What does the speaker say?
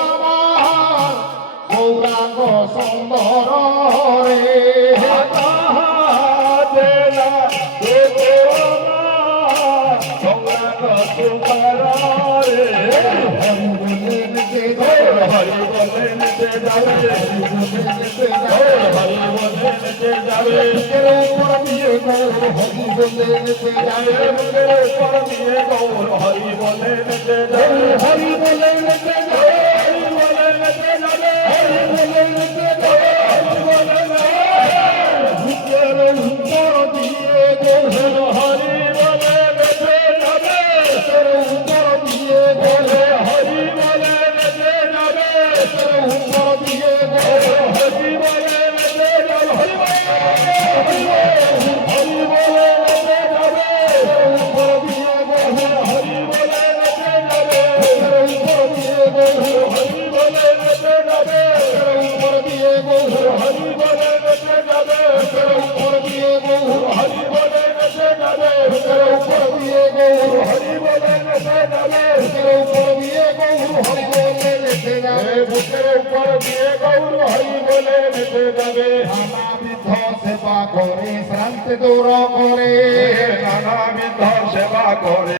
আমার গৌরাঙ্গ সুন্দর রে হরি বলে নিতে যাবে হরি বলে নিতে যাবে উপর দিয়ে হরি বলে নিতে যাবে উপর দিয়ে গৌর হরি বলে নিতে যাবে হরি বলে নিতে যাবে হরি বলে নিতে যাবে হরি বলে নিতে যাবে হরি বলে বুকের উপর দিয়ে গৌর হরি বলে নিতে যাবে উপর দিয়ে গৌর হরি বলে নিতে যাবে উপর দিয়ে গৌর হরি বলে নিতে যাবে হরি বলে নিতে যাবে উপর দিয়ে গৌর হরি বলে নিতে যাবে উপর দিয়ে গৌর হরি বলে নিতে যাবে উপর দিয়ে গৌর হরি বলে নিতে যাবে উপর দিয়ে গৌর হরি বলে নিতে যাবে উপর দিয়ে গৌর হরি বলে নিতে যাবে উপর দিয়ে গৌর হরি বলে নিতে যাবে বুকের উপর দিয়ে গৌর হরি বলে নিতে যাবে নানাবিধ সেবা করে শ্রান্তি দূর করে নানাবিধ সেবা করে